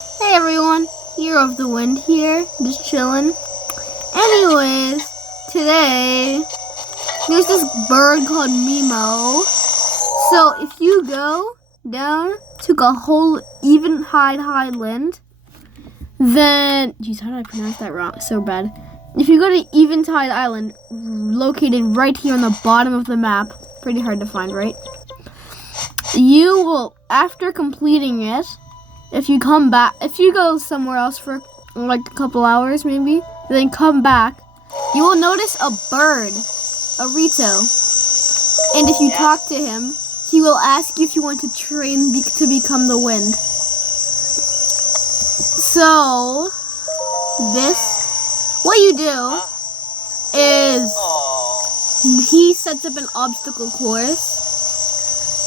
Hey everyone, Hero of the Wind here, just chilling. Anyways, today, there's this bird called Mimo. So if you go down to a whole Eventide Highland, then, jeez, how did I pronounce that wrong? So bad. If you go to Eventide Island, located right here on the bottom of the map, pretty hard to find, right? You will, after completing it, if you come back, if you go somewhere else for like a couple hours maybe, then come back, you will notice a bird, a Rito. And if you talk to him, he will ask you if you want to train to become the wind. So, what you do is he sets up an obstacle course.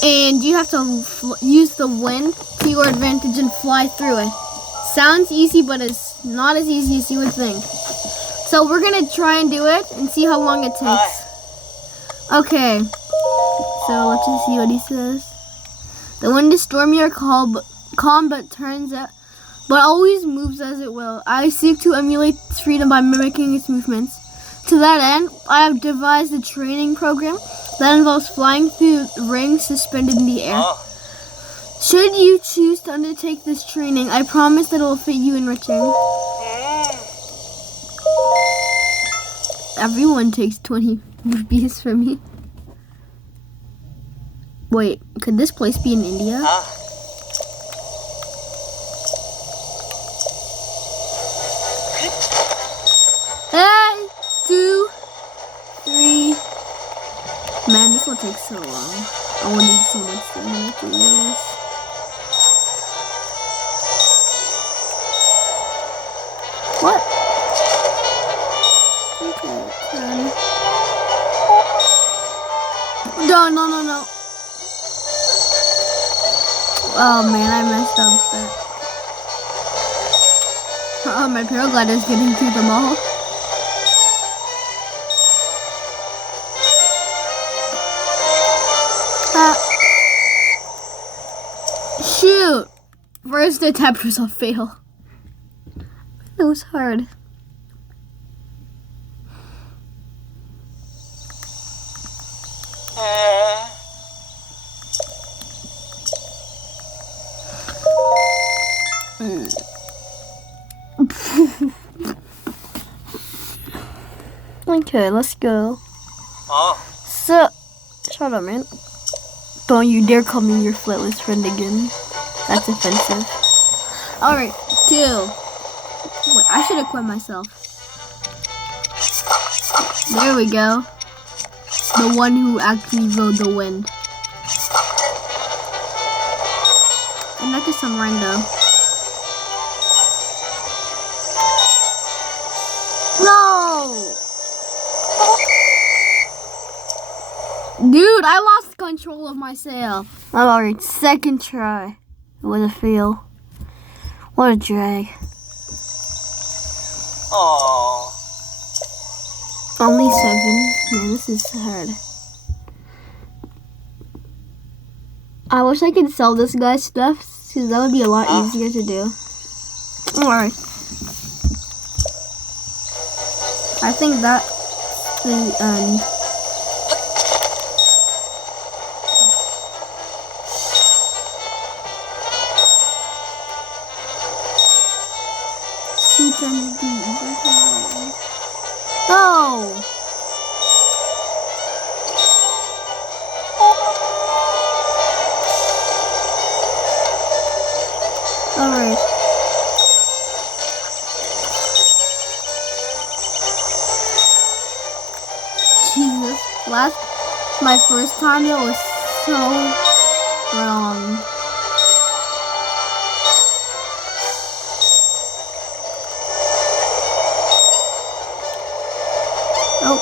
And you have to use the wind to your advantage and fly through it. Sounds easy, but it's not as easy as you would think. So we're gonna try and do it and see how long it takes. Okay, so let's just see what he says. The wind is stormy or calm, but always moves as it will. I seek to emulate its freedom by mimicking its movements. To that end, I have devised a training program that involves flying through rings suspended in the air. Should you choose to undertake this training, I promise that it will fit you enriching. Everyone takes 20 rupees from me. Wait, could this place be in India? Hey, 2, 3. Man, this will take so long. I will need so much stamina to do this. What? Okay, 10. No. Oh man, I messed up that. Oh, my paraglider is getting through them all. Shoot! First attempt was a fail. That was hard. Okay, let's go. So, shut up, man. Don't you dare call me your flightless friend again. That's offensive. Alright, 2. Wait, I should equip myself. There we go. The one who actually rode the wind. And that's just some rando. No! Dude, I lost control of myself. Alright, second try. It was a fail. What a drag. Aww. Only 7. Man, this is hard. I wish I could sell this guy's stuff, because that would be a lot easier to do. Alright. I think that's the end. Oh! Alright. Jesus. My first time, it was so wrong. Oh.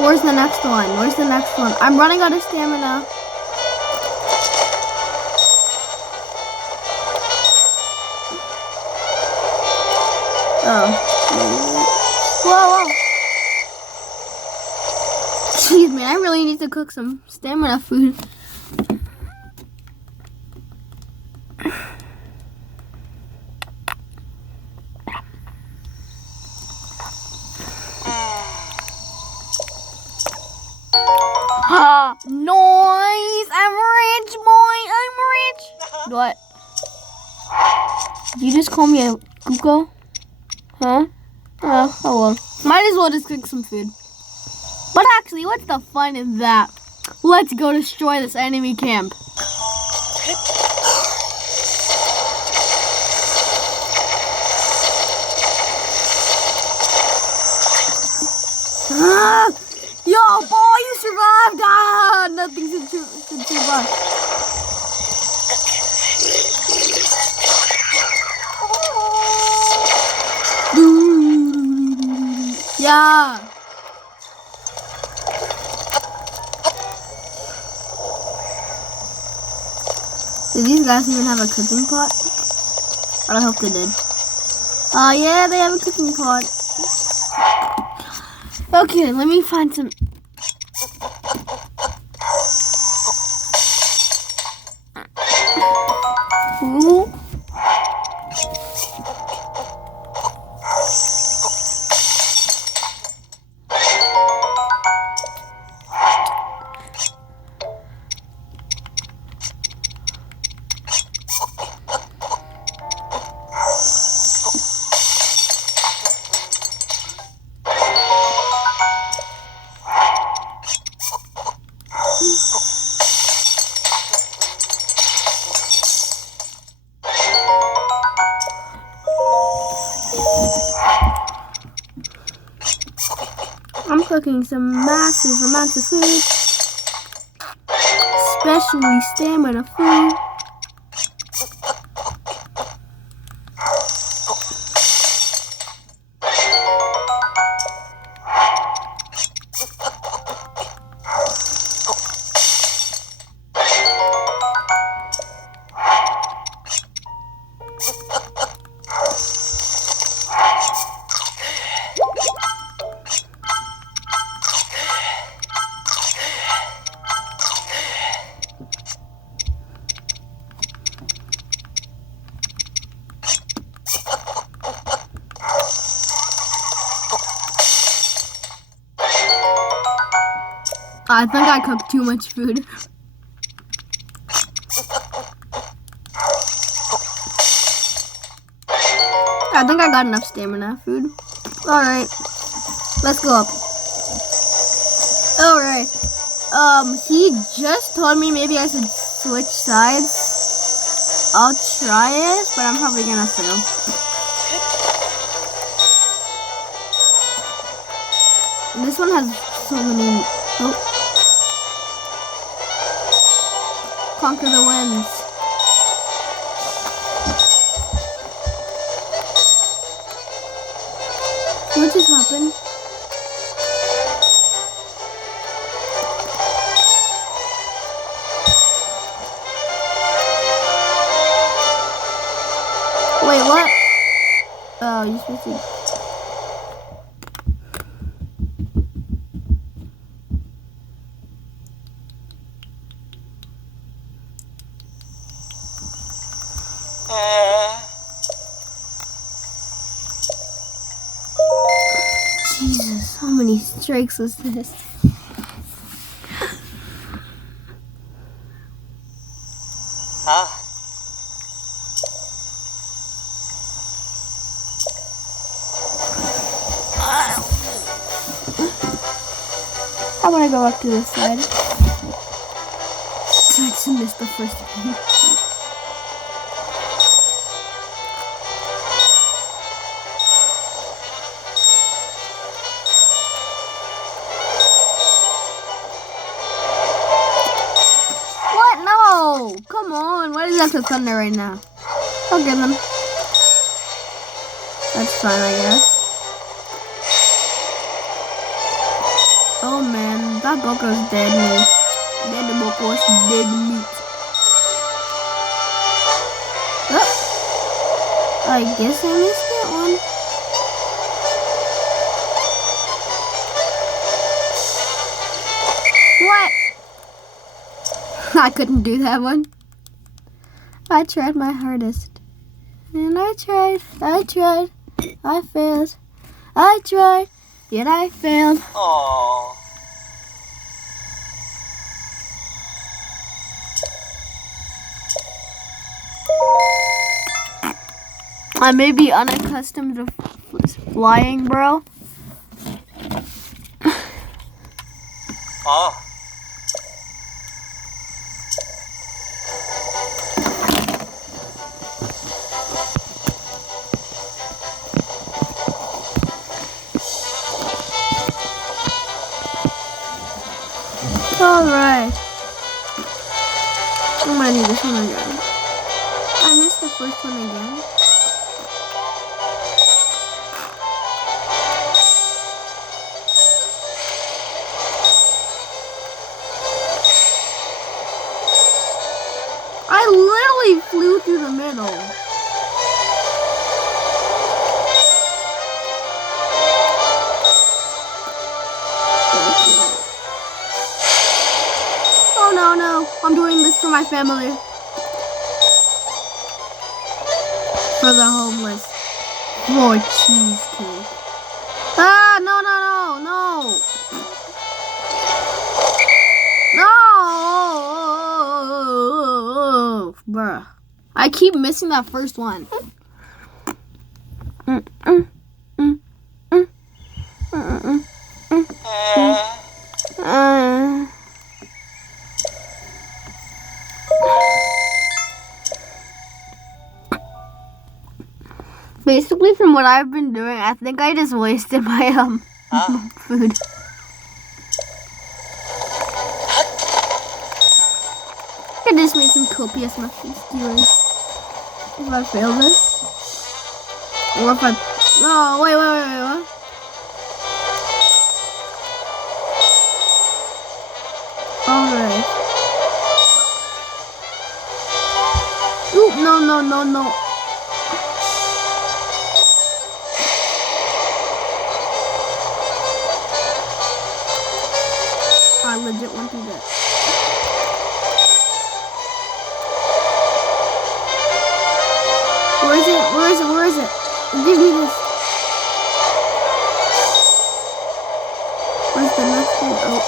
Where's the next one? I'm running out of stamina. Oh. Whoa. Jeez, man, I really need to cook some stamina food. Noise! I'm rich, boy! I'm rich! What? Did you just call me a cuckoo? Huh? Oh well. Might as well just cook some food. But actually, what's the fun in that? Let's go destroy this enemy camp. Yo, boy, you survived! Nothing should survive. Yeah. Did these guys even have a cooking pot? I hope they did. Oh yeah, they have a cooking pot. Okay, let me find some. Ooh. I'm cooking some massive amounts of food, especially stamina food. I think I cooked too much food. I think I got enough stamina food. Alright. Let's go up. Alright. He just told me maybe I should switch sides. I'll try it, but I'm probably gonna fail. This one has so many. Oh. Conquer the winds. What just happened? Wait, what? Oh, you're supposed to. Jesus, how many strikes was this? I want to go up to this side. So I just missed the first one. What? No! Come on. Why does he have to thunder right now? I'll give him. That's fine, I guess. Oh man, that Boko's dead meat. Dead Boko's dead meat. Oh, I guess I missed that one. What? I couldn't do that one. I tried my hardest. And I tried. I failed. I tried. Yet I failed. Aww. I may be unaccustomed to flying, bro. Oh. Alright. I'm gonna do this one again. I missed the first one again. I literally flew through the middle. Oh no, I'm doing this for my family. For the homeless. For cheesecake. Ah, no. No! Bruh. I keep missing that first one. Basically, from what I've been doing, I think I just wasted my food. I just made some copious mushroom skewers. If I fail this, or if I wait, what? Alright. Ooh, no. I legit went through that. Where is it? Give me this. Where's the next one? Oh.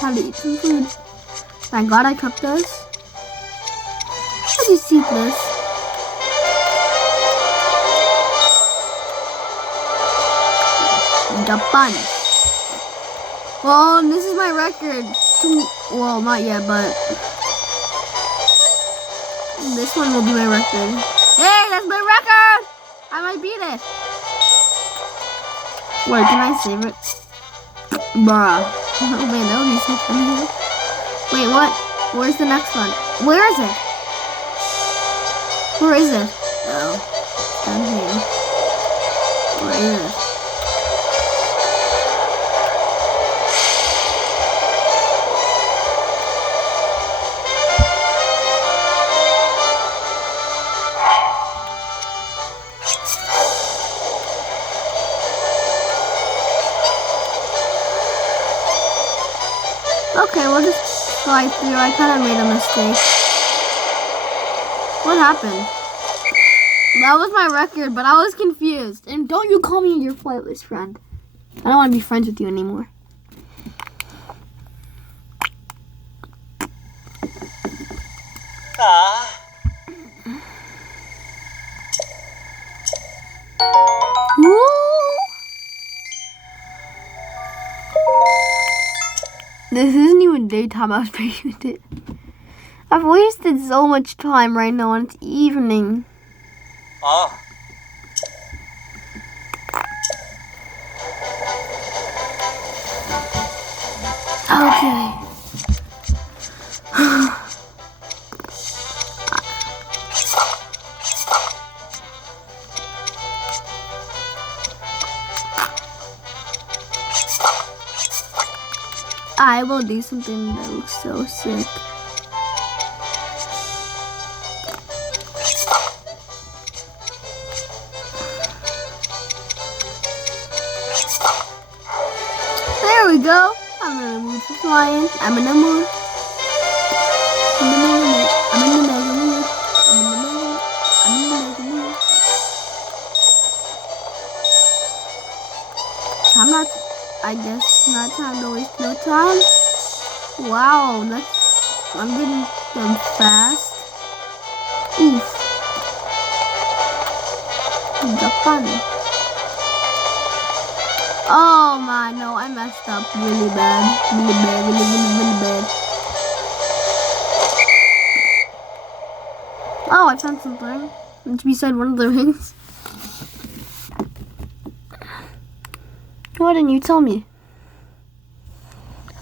Time to eat some food. Thank God I cooked this. Let's just eat this. The bun. Well, this is my record. Well, not yet, but this one will be my record. Hey, that's my record! I might beat it. Wait, can I save it? Bruh. Oh man, that would be so funny. Wait, what? Where's the next one? Where is it? Where is it? Oh, down here. Where is it? Okay, we'll just slide through. I kind of made a mistake. What happened? That was my record, but I was confused. And don't you call me your flightless friend. I don't want to be friends with you anymore. Woo! This isn't even daytime. I was patient it. I've wasted so much time right now, and it's evening. Oh. Okay. I will do something that looks so sick. go. I'm in the mood for flying. I'm in the mood. I'm in the mood. I'm in the mega mood. I'm in the mega mood. I'm in the mega mood. I'm not. I guess not time to waste no time. Wow, I'm getting them fast. Oof. The fun. Oh my, no, I messed up really bad. Really bad, really bad. Oh, I found something. It's beside one of the rings. Why didn't you tell me?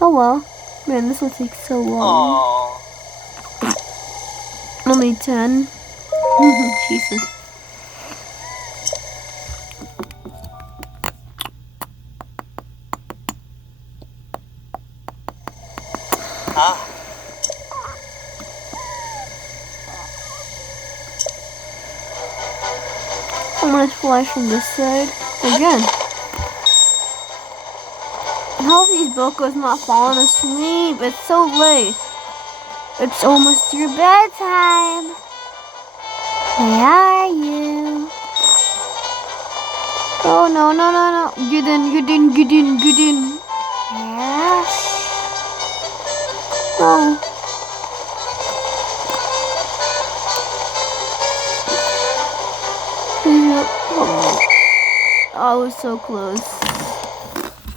Oh well. Man, this will take so long. Aww. Only 10. Jesus. I'm gonna fly from this side again. How these Boko's not falling asleep? It's so late. It's almost your bedtime. Where are you? Oh no, no, no, no. Get in, get in, get in, get in. Yeah. Oh. Oh, I was so close.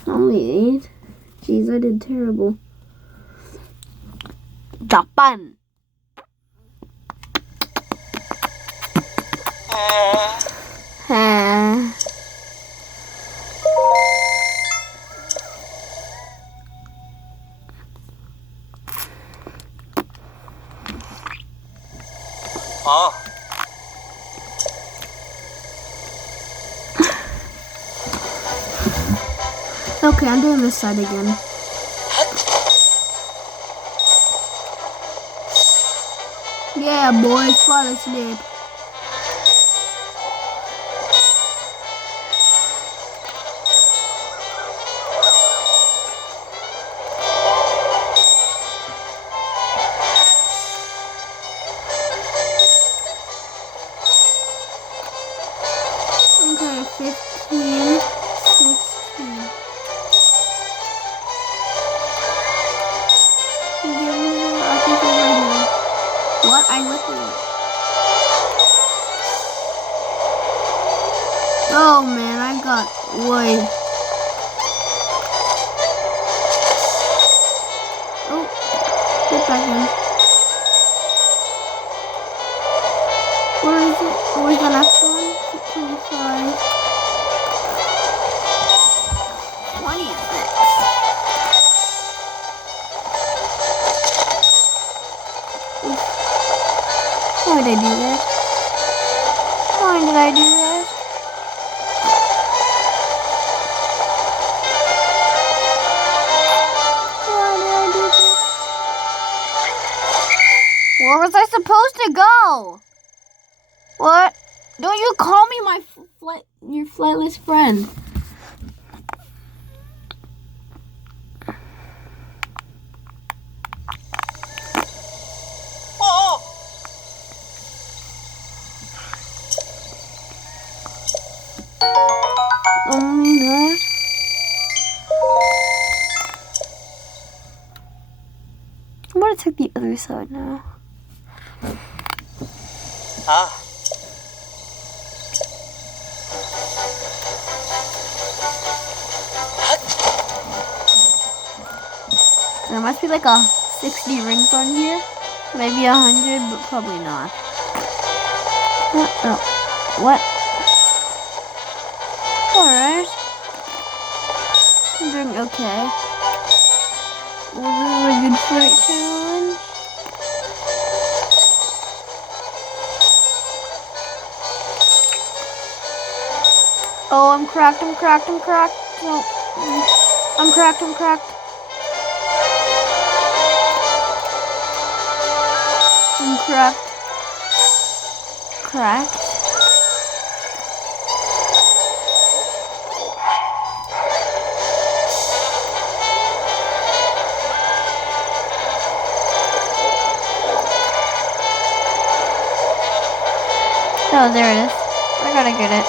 Only 8. Jeez, I did terrible. Japan. Okay, I'm doing this side again. Yeah, boys, fall asleep. Okay, 15, 16. I think I'm right here. What? I looked at it. Oh man, I got way. Oh, get back in. Where is it? Where's the next one? 25. 26. Why did I do that? Why did I do that? Why did I do that? Where was I supposed to go? What? Don't you call me your flightless friend? Oh my god. I'm gonna take the other side now. There must be like 60 rings on here. Maybe 100, but probably not. Oh, what? Alright. I'm doing okay. This is a good flight challenge. Oh, I'm cracked. No. I'm cracked. I'm cracked. I'm cracked. Oh, there it is. I gotta get it.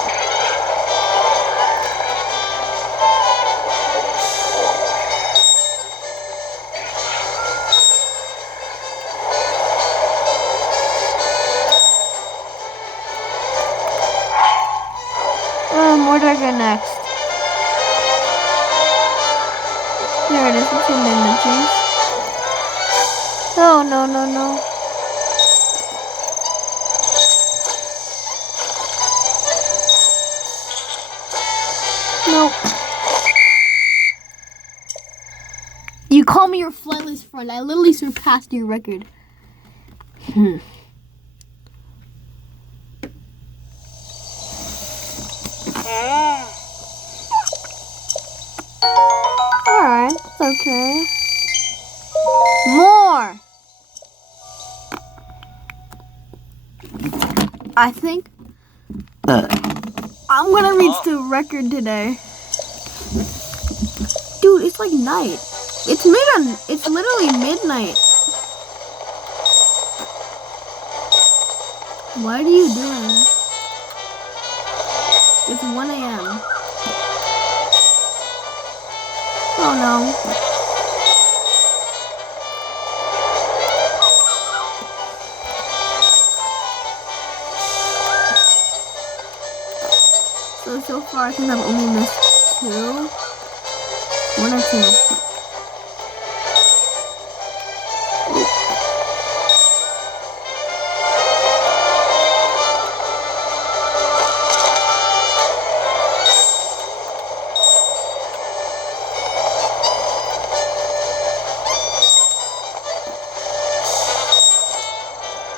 Where do I go next? There it is. It's in images. Oh, no, no, no. Nope. You call me your flightless friend. I literally surpassed your record. Alright, it's okay. More! I think I'm gonna reach the record today. Dude, it's like night. It's literally midnight. What are you doing? It's 1 a.m. Oh no. So far I think I've only missed 2. 1 or 2.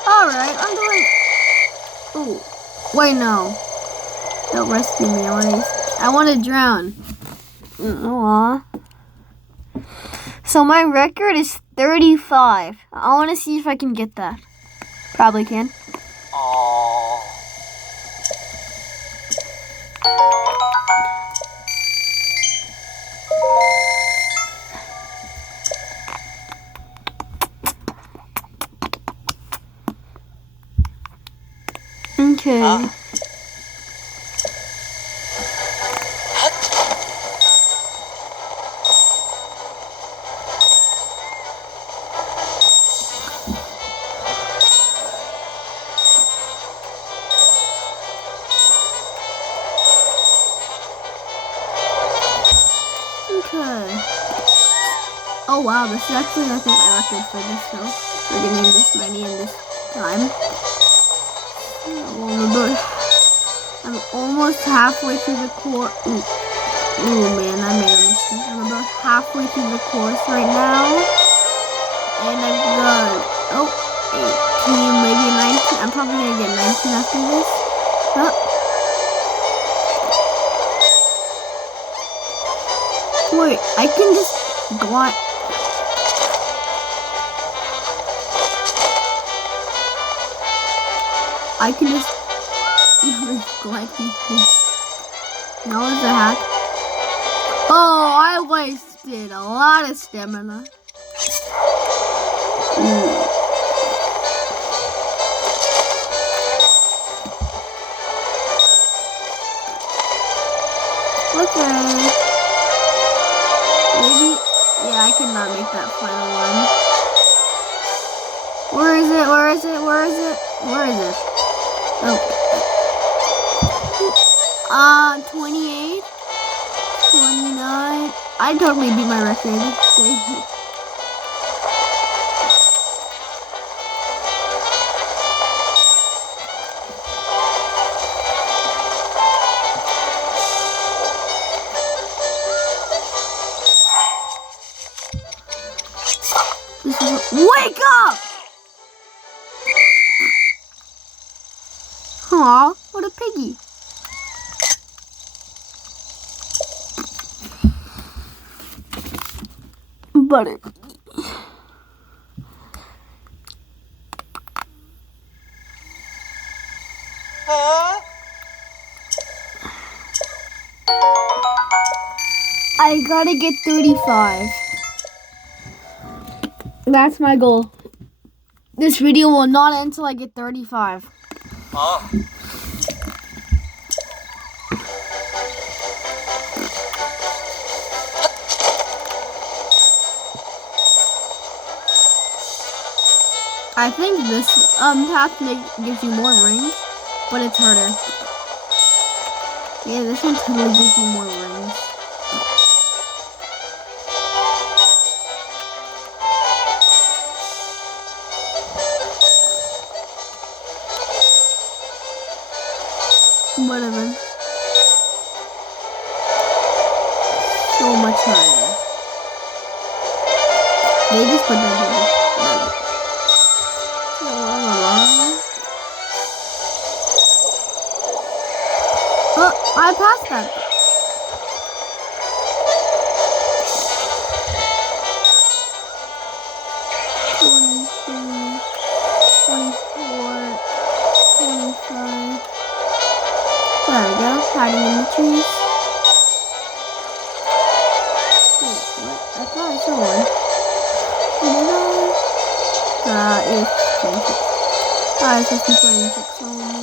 Alright, I'm doing... Ooh. Wait, no. Don't rescue me. I want to drown. Aww. So my record is 35. I want to see if I can get that. Probably can. Aww. Okay. Oh wow, this is actually I think my record for this show. For getting this many in this time. I'm almost halfway through the course. Ooh man, I made a mistake. I'm about halfway through the course right now. And I've got 18, maybe 19. I'm probably gonna get 19 after this. Huh? Wait, I can just glide. I can just glide through this. No, it's a hack. Oh, I wasted a lot of stamina. Okay. Maybe, yeah, I could not make that final one. Where is it? Where is it? Where is it? Where is it? Oh. 28, 29. I totally beat my record. Wake up! Aw, what a piggy. Butter. I gotta get 35. That's my goal. This video will not end until I get 35. I think this path gives you more rings, but it's harder. Yeah, this one totally gives you more rings. Whatever. So much harder. They just put that here. Oh, I passed that. There we go, hiding in the trees. Wait, what? I thought I saw one. It's 26. It's just 26 only.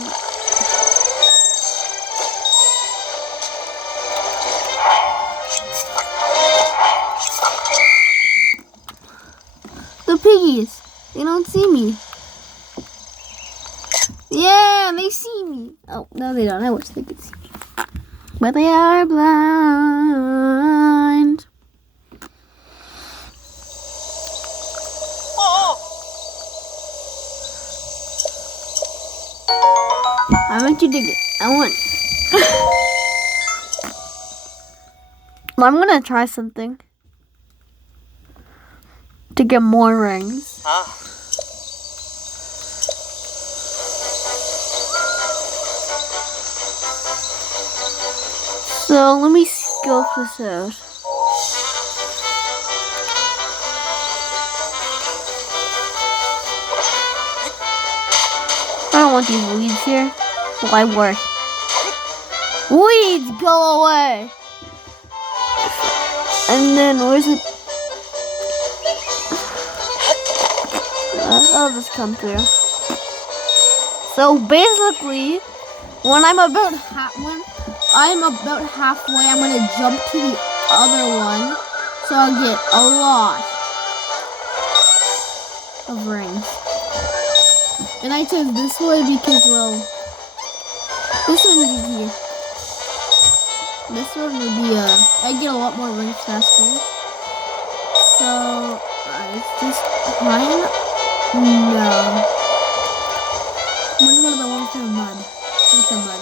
The piggies! They don't see me. Yeah, they see me. Oh, no they don't. I wish they could see me. But they are blind. Oh! I want you to get... I'm gonna try something. To get more rings. Ah. So let me scope this out. I don't want these weeds here. Why work? Weeds, go away! And then where's it? I'll just come through. So basically, when I'm about halfway, I'm gonna jump to the other one, so I'll get a lot of rings. And I chose this one because, well, this one's easier. This one would be I get a lot more rings faster. So it's just fine. No. I'm gonna go to the one with the mud. With the mud.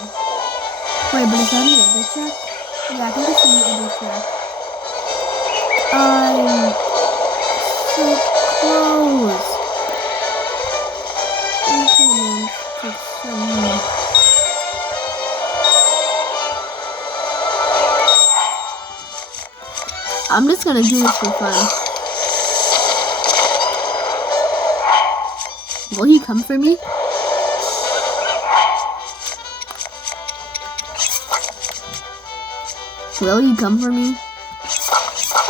Wait, but is that the other track? Yeah, I think it's the other track. I'm so close. Okay, man. It's so neat. I'm just gonna do this for fun. Will he come for me? Will he come for me?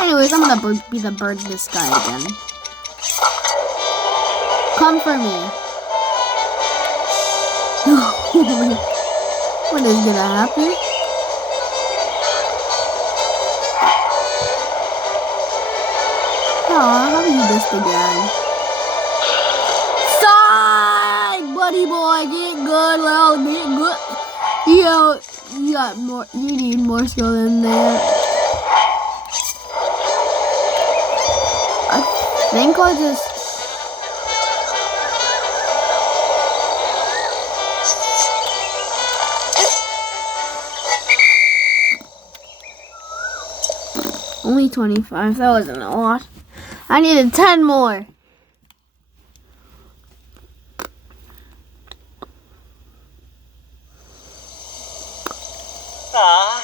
Anyways, I'm gonna be the bird this guy again. Come for me. What is gonna happen? Aw, how do you missed again? Side, buddy boy, get good, well, get good. Yo, you need more skill than that. I think I just... Only 25, that wasn't a lot. I needed 10 more. Ah.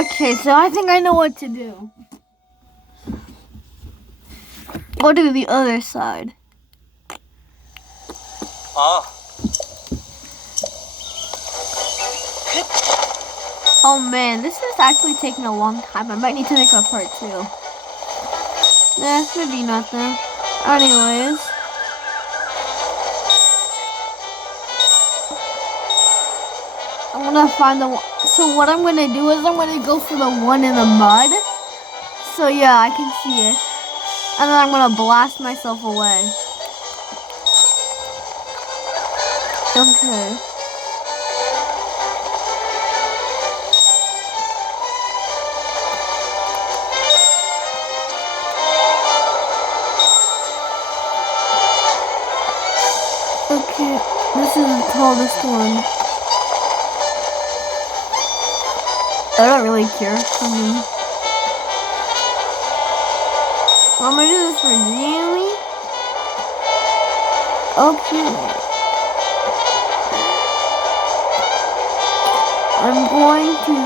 Okay, so I think I know what to do. Go to the other side. Ah. Oh man, this is actually taking a long time. I might need to make a part 2. Maybe not though. Anyways. I'm gonna find the one. So what I'm gonna do is I'm gonna go for the one in the mud. So yeah, I can see it. And then I'm gonna blast myself away. Okay. Okay, this is the tallest one. I don't really care for me. I'm gonna do this for Jamie. Okay. I'm going to...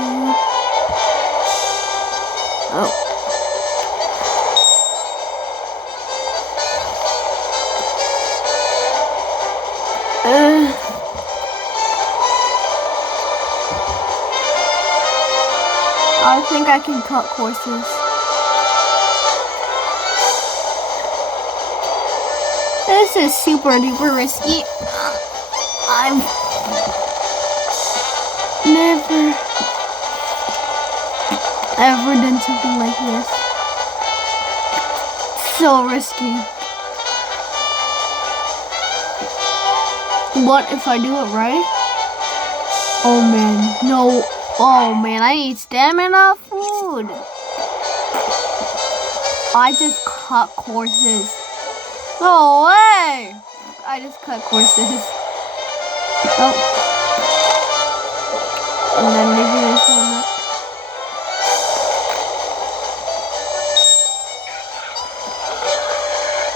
Oh. I think I can cut courses. This is super duper risky. I've never ever done something like this. So risky. What if I do it right? Oh man, no. Oh man, I need stamina food. I just cut courses. No way! I just cut courses. Oh. And then maybe this one.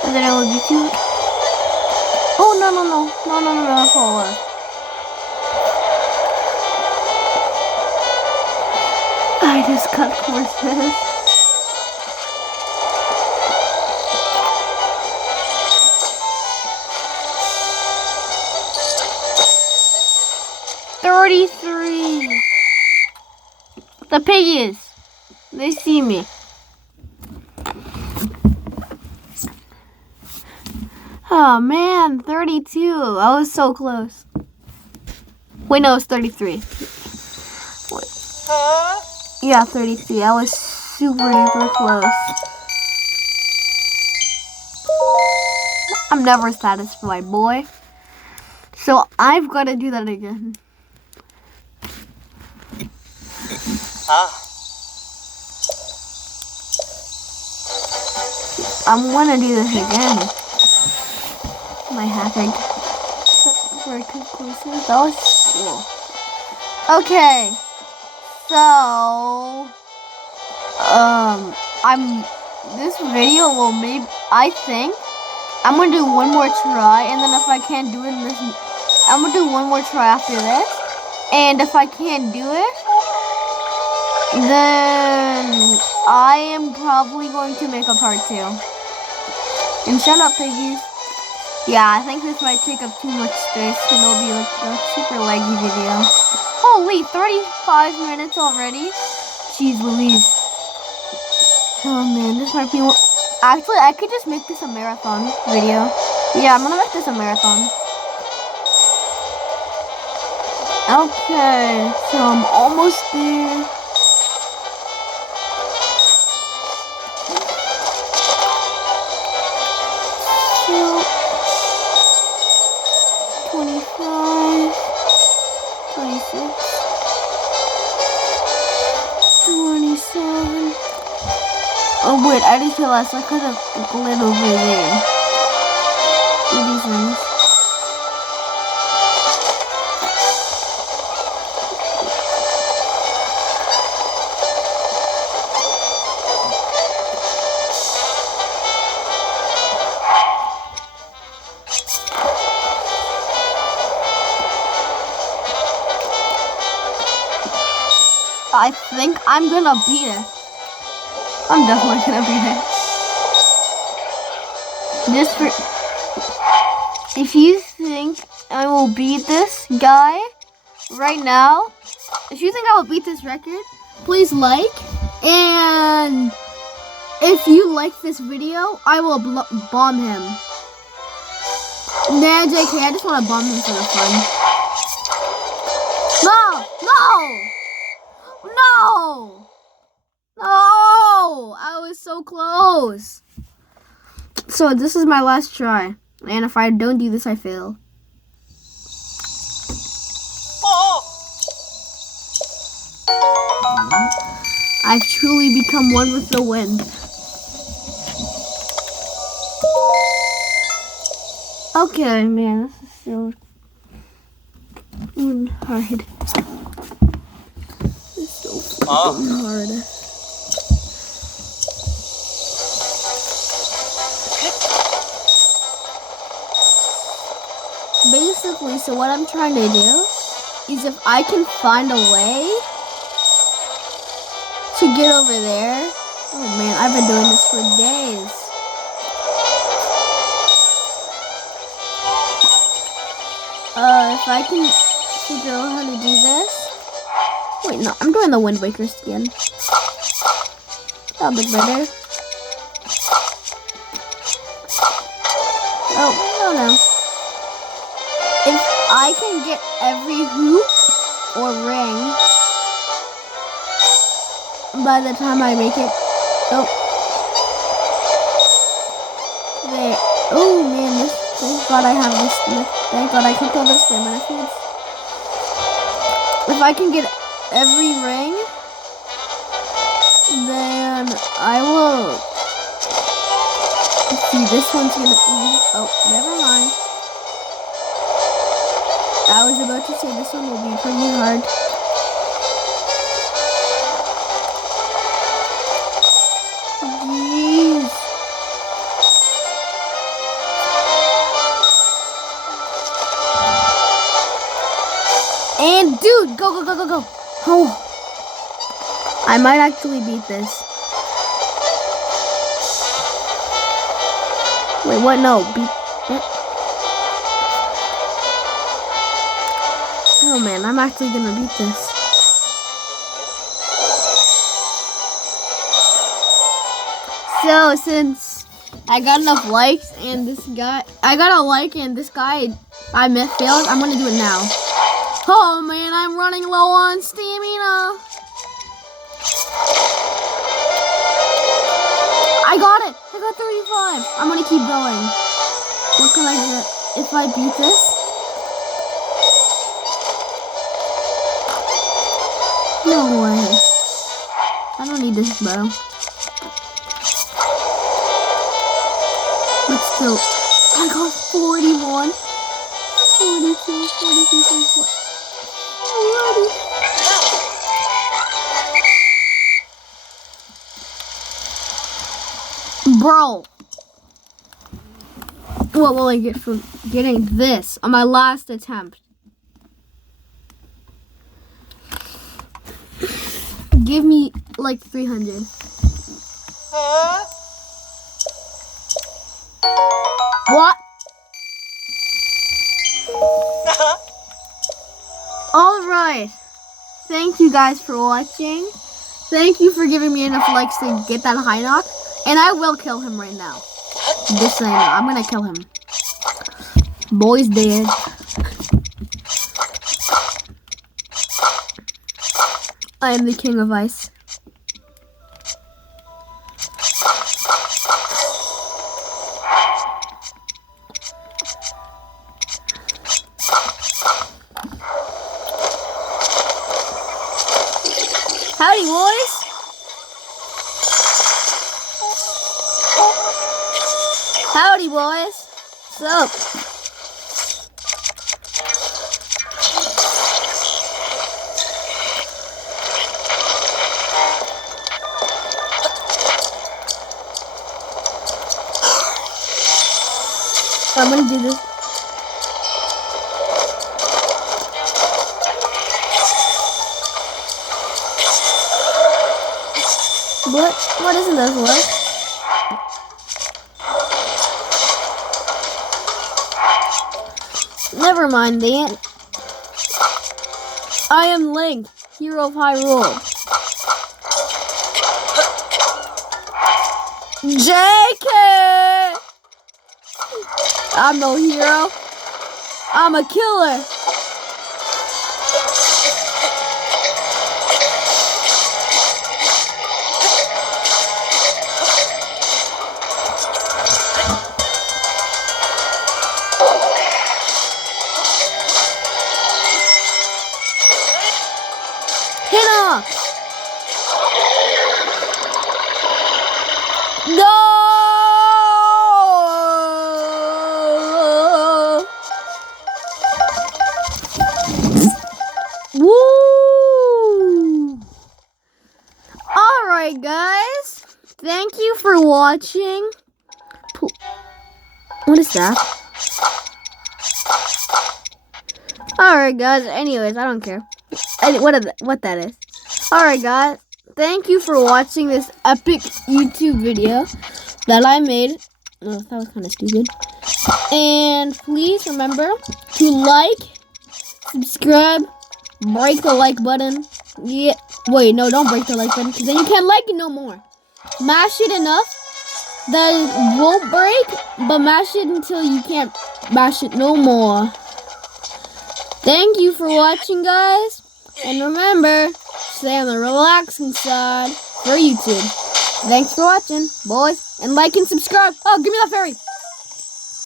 And then it would be two. Oh, no, forward. I just cut courses. The piggies. They see me. Oh man, 32. I was so close. Wait, no, it's 33. Wait. Yeah, 33. I was super duper close. I'm never satisfied, boy. So I've got to do that again. I'm gonna do this again. My hacking. Very conclusive. That was cool. Okay. So this video will maybe, I think I'm gonna do one more try, and then if I can't do it in this, I'm gonna do one more try after this, and if I can't do it, then I am probably going to make a part 2. And shut up, piggies. Yeah, I think this might take up too much space, and it'll be like a super laggy video. Holy, 35 minutes already? Jeez Louise. Oh man, this might be one. Actually, I could just make this a marathon video. Yeah, I'm gonna make this a marathon. Okay, so I'm almost there. So, 25, 26, 27. Oh wait, I just realized I could have glid over there. Do these rings. I think I'm gonna beat it. I'm definitely gonna beat it. Just for, if you think I will beat this guy right now, if you think I will beat this record, please like. And if you like this video, I will bomb him. Nah, JK, I just want to bomb him for the fun. No! No! No! No! I was so close. So this is my last try. And if I don't do this, I fail. I've truly become one with the wind. Okay, man, this is so hard. It's so freaking hard. Basically, so what I'm trying to do is if I can find a way to get over there. Oh man, I've been doing this for days. If I can figure out how to do this. Wait, no, I'm doing the Wind Waker's again. That'll be better. Oh, no. If I can get every hoop or ring by the time I make it. Oh. There. Oh man, this. Thank God I have this. Thank God I can kill this stamina feeds. If I can get every ring, then I will. Let's see, this one's gonna. Oh, never mind. I was about to say this one will be pretty hard. Jeez. And dude, go. Oh. I might actually beat this. Wait, what? No, beat it. Oh man, I'm actually gonna beat this. So since I got enough likes and this guy, I got a like and this guy I failed, I'm gonna do it now. Oh man, I'm running low on stamina. I got it. I got 35. I'm gonna keep going. What can I get if I beat this? No way. I don't need this bow. But still, I got 41, 42, 43, 44. Bro, what will I get for getting this on my last attempt? Give me like 300. What? Alright. Thank you guys for watching. Thank you for giving me enough likes to get that high knock. And I will kill him right now. Just so you know, I'm gonna kill him. Boy's dead. I am the king of ice. Howdy, boys. Howdy, boys. What's up? I'm gonna do this. What isn't this work? Never mind, Dan. I am Link, hero of Hyrule. JK! I'm no hero. I'm a killer. watching. What is that? Alright, guys. Anyways, I don't care. What that is. Alright, guys. Thank you for watching this epic YouTube video that I made. Oh, that was kind of stupid. And please remember to like, subscribe, break the like button. Yeah. Wait, no, don't break the like button because then you can't like it no more. Mash it enough that it won't break, but mash it until you can't mash it no more. Thank you for watching, guys. And remember, stay on the relaxing side for YouTube. Thanks for watching, boys. And like and subscribe. Oh, give me that fairy.